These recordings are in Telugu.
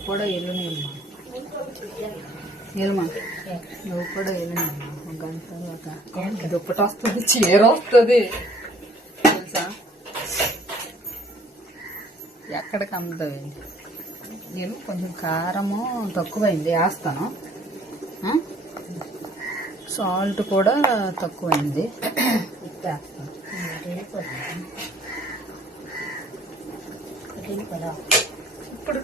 నువ్వు కూడా వెళ్ళు నీలమా నువ్వు కూడా వెళ్ళు ఒక గంట తర్వాత దుప్పటి వస్తుంది, చీర వస్తుంది తెలుసా. ఎక్కడికి అమ్ముతుంది. నేను కొంచెం కారము తక్కువైంది వేస్తాను, సాల్ట్ కూడా తక్కువైంది వేస్తాను. ఇప్పుడు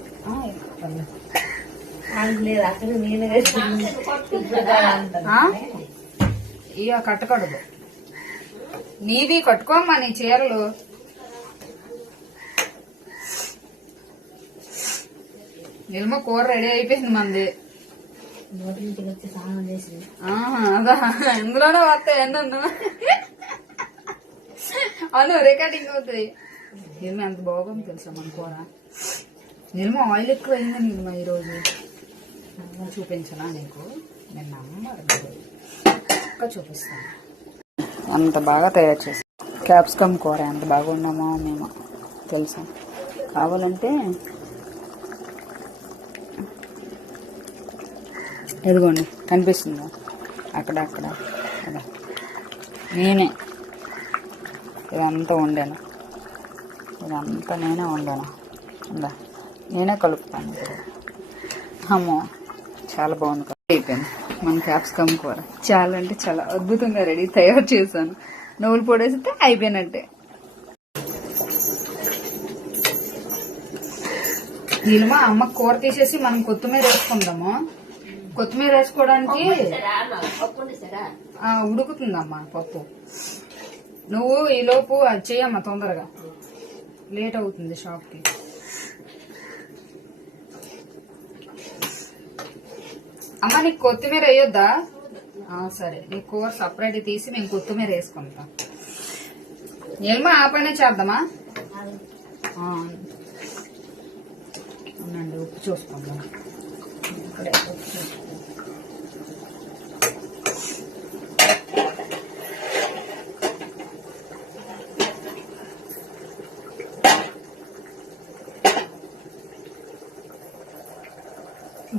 ఇక కట్టకూడదు, నీవి కట్టుకోమ్మా నీ చీరలు. నిల్మ కూర రెడీ అయిపోయింది మంది. అదా ఎందులోనే వస్తాయి అన్ను అను రికార్డింగ్ అవుతుంది. నిల్మ ఎంత బాగుంది తెలుసా మన కూర. నిల్మ ఆయిల్ ఎక్కువ అయిందా నిల్మ ఈరోజు చూపించనా నీకు? నేను నమ్మరు చూపిస్తాను. అంత బాగా తయారు చేస్తాను. క్యాప్సికమ్ కూర ఎంత బాగున్నామో మేము తెలుసా. కావాలంటే ఎదుగోండి కనిపిస్తుందా అక్కడక్కడ అదా నేనే ఇదంతా వండాను, ఇదంతా నేనే వండాను. ఉందా నేనే కలుపుతాను. అమ్మో చాలా బాగుంది. అయిపోయింది మన క్యాప్సికమ్ కూర. చాలా అంటే చాలా అద్భుతంగా రెడీ తయారు చేశాను. నువ్వులు పొడేస్తే అయిపోయినట్టే. నీలమా అమ్మ కూర తీసేసి మనం కొత్తిమీర వేసుకుందాము. కొత్తిమీర వేసుకోవడానికి ఉడుకుతుందమ్మా పప్పు. నువ్వు ఈలోపు అది చెయ్యమ్మా తొందరగా, లేట్ అవుతుంది షాప్కి. అమ్మ నీకు కొత్తిమీర వేయొద్దా? సరే నీ కూర సపరేట్ తీసి మేము కొత్తిమీర వేసుకుంటాం. ఏమో ఆ పనే చేద్దామా? అవునండి ఉప్పు చూసుకుందాం. ఇక్కడే ఉప్పు చూసుకుందాం.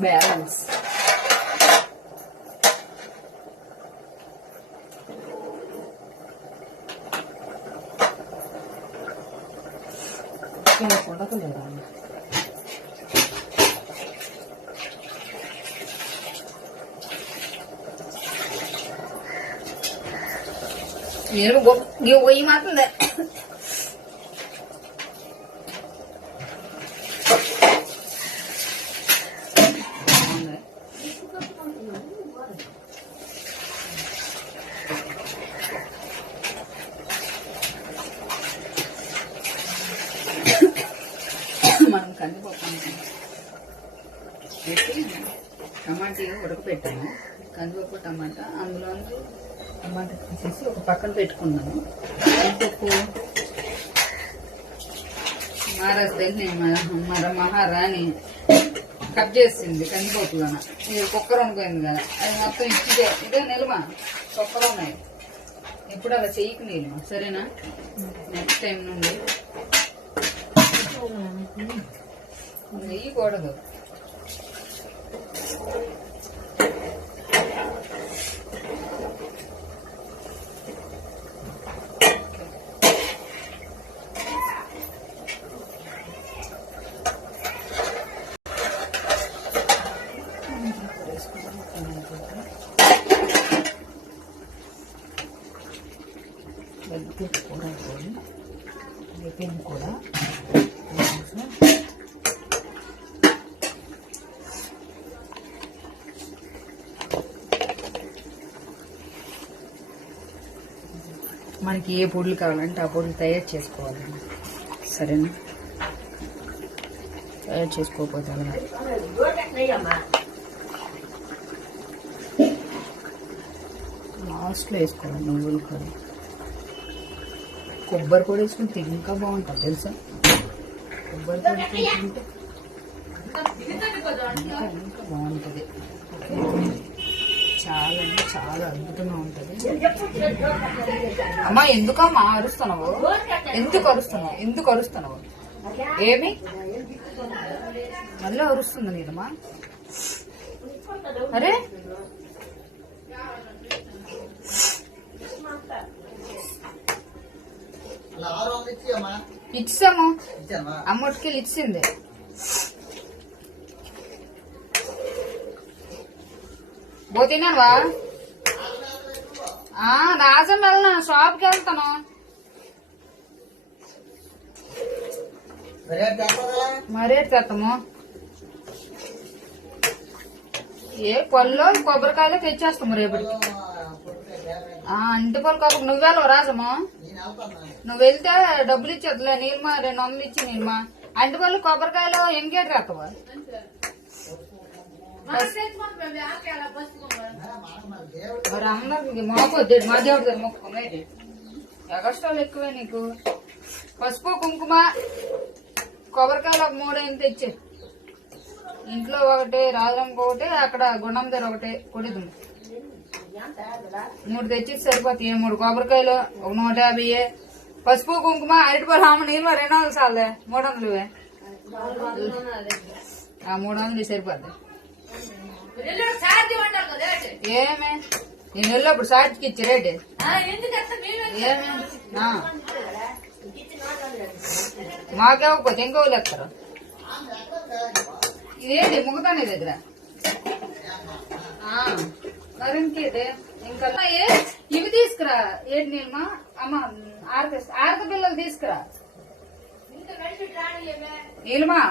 బ్యాలెన్స్ ఉడకలేదా? నేను పోయి మాత్రం మనం కందిపప్పు వేసి టమాటా ఉడకపెట్టాము. కందిపప్పు టమాటా అందులో టమాటా తీసేసి ఒక పక్కన పెట్టుకున్నాను. కందిపప్పు మహారాణి కట్ చేసింది కందిపప్పులోన. ఇది కుక్కర్ అనుకోయింది కదా, అది మొత్తం ఇదే నిల్మ కుక్కర్ ఉన్నాయి. ఎప్పుడు అలా చెయ్యకు నిల్మ, సరేనా? నెక్స్ట్ టైం నుండి వేయకూడదు. కూర అయిపోయింది కూడా. మనకి ఏ పొడులు కావాలంటే ఆ పొడులు తయారు చేసుకోవాలి, సరేనా? తయారు చేసుకోకపోతే లాస్ట్లో వేసుకోవాలి. నువ్వులు కూడా కొబ్బరి పొడి వేసుకుంటే ఇంకా బాగుంటుంది తెలుసా. కొబ్బరి పొడి వేసుకుంటే ఇంకా బాగుంటుంది. చాలా అంటే చాలా అద్భుతంగా ఉంటుంది. అమ్మా ఎందుకమ్మా అరుస్తున్నావు? ఎందుకు అరుస్తున్నావు? ఏమి మళ్ళీ అరుస్తుంది నీలమా. అరే ఇచ్చాము, అమ్మటికి ఇచ్చింది. పోతున్నావా? రాజం వెళ్ళనా, షాప్కి వెళ్తాను. మరేటి తెస్తాము. ఏ పళ్ళు కొబ్బరికాయలు తెచ్చేస్తాము రేపటికి. ఇంటి పళ్ళు కొబ్బరి నువ్వు వెళ్ళవు రాజము? నువ్వు వెళ్తే డబ్బులు ఇచ్చేద్దులే. నీళ్ళమా 200 ఇచ్చి నీళ్ళమా. అంటి పళ్ళు కొబ్బరికాయలు ఎంగేటి రాస్తావా? మరి అందరికి మొక్కొద్దు, మా దేవుడి దగ్గర మొక్కుకునేది. ఎగస్ట్రాలు ఎక్కువే నీకు. పసుపు కుంకుమ కొబ్బరికాయలు ఒక 3 అయిన తెచ్చి. ఇంట్లో ఒకటి, రాజరంకి ఒకటి, అక్కడ గుండం దగ్గర ఒకటి కొడిదు. 3 తెచ్చి సరిపోతాయి. 3 కొబ్బరికాయలు, ఒక 150. పసుపు కుంకుమ అరటిపళ్ళు అమ్మ నీళ్ళు 200 సార్లే, 300. 300 సరిపోద్ది. ఏమే నేను వెళ్ళప్పుడు సాటికి ఇచ్చి రేటు ఏమే మాకేవకపోతే ఇంకో లెక్కరు. ఇదేంటి ముగతానే దగ్గర మరి ఇంకేదే ఇంకా ఇవి తీసుకురా. ఏంటి నీళ్ళమా అమ్మ ఆరత పిల్లలు తీసుకురా. నీళ్ళమా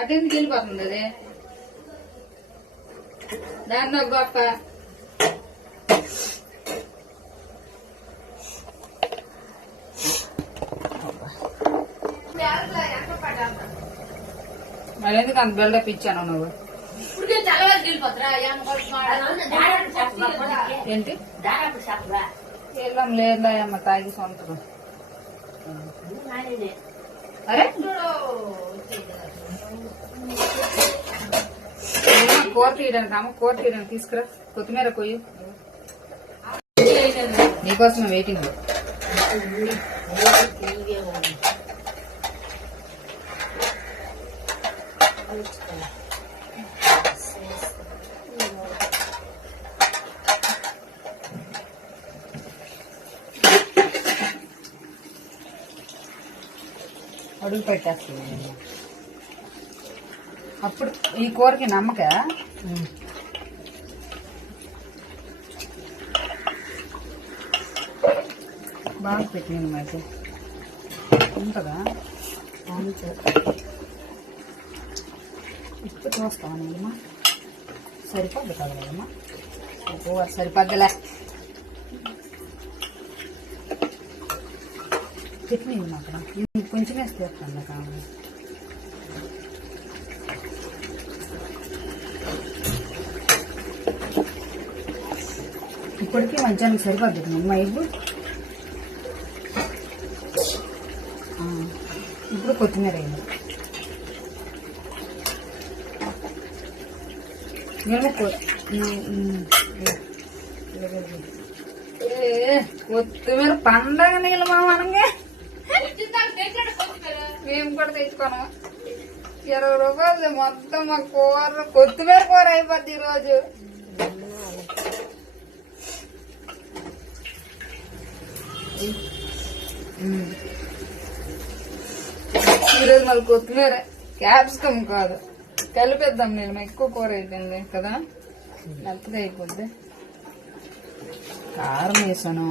అటెందుకు వెళ్ళిపోతుంది అది. దాంట్లో గొప్ప మరి ఎందుకు అంత బిల్డప్ ఇచ్చాను నువ్వు? ఏంటి వెళ్ళాం లేదా అమ్మ తాగి సొంతగా. అరే కూర తీయడానికి అమ్మ కూర తీయడానికి తీసుకురా. కొత్తిమీర కొయ్యి, నీకోసం వెయిటింగ్. అడుగు పెట్టేస్తుంది. అప్పుడు ఈ కూరకి నమ్మక బాగా పెట్టింది. మాకు ఉంటుందా? ఇప్పుడు చూస్తామమ్మా. సరిపోద్ది కదమ్మా, కూర సరిపోద్దిలే. చట్నీ మాత్రం కొంచెం వేస్తే కావాలి. ఇప్పటికీ మధ్యాహ్నం సరిపోద్ది అమ్మా. ఇప్పుడు కొత్తిమీర అయింది. కొత్తిమీర పండగ నీళ్ళు మామనంగా మేము కూడా తెచ్చుకోను. 20 రూపాయలు మొత్తం మా కూర. కొత్తిమీర కూర అయిపోద్ది ఈరోజు. ఈరోజు మళ్ళీ కొత్తిమీర, క్యాప్సికమ్ కాదు, కలిపేద్దాం. నేను ఎక్కువ కూర అయిపోయింది కదా, మెత్తగా అయిపోద్ది. కారం వేసాను.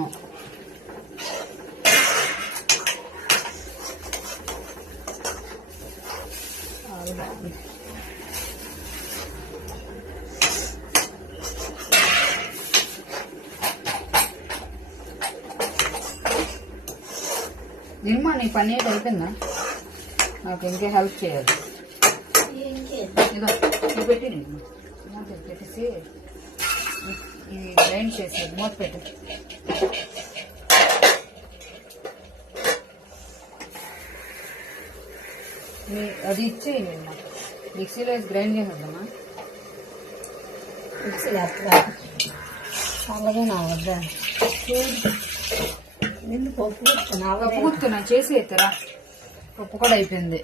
నిమ్మ నీ పని అయిపోయిందా? నాకు ఇంకే హెల్ప్ చేయాలి. ఇదో ఇది పెట్టి మూత పెట్టేసి ఇది గ్రైండ్ చేసి మూత పెట్టి అది ఇచ్చేయి. నిన్న మిక్సీలో వేసి గ్రైండ్ చేసేద్దామా? మిక్సీలో అట్లా చల్లగా నా వద్దా పప్పు గుర్తున్నా చేసి ఎత్తరా. పప్పు కూడా అయిపోయింది.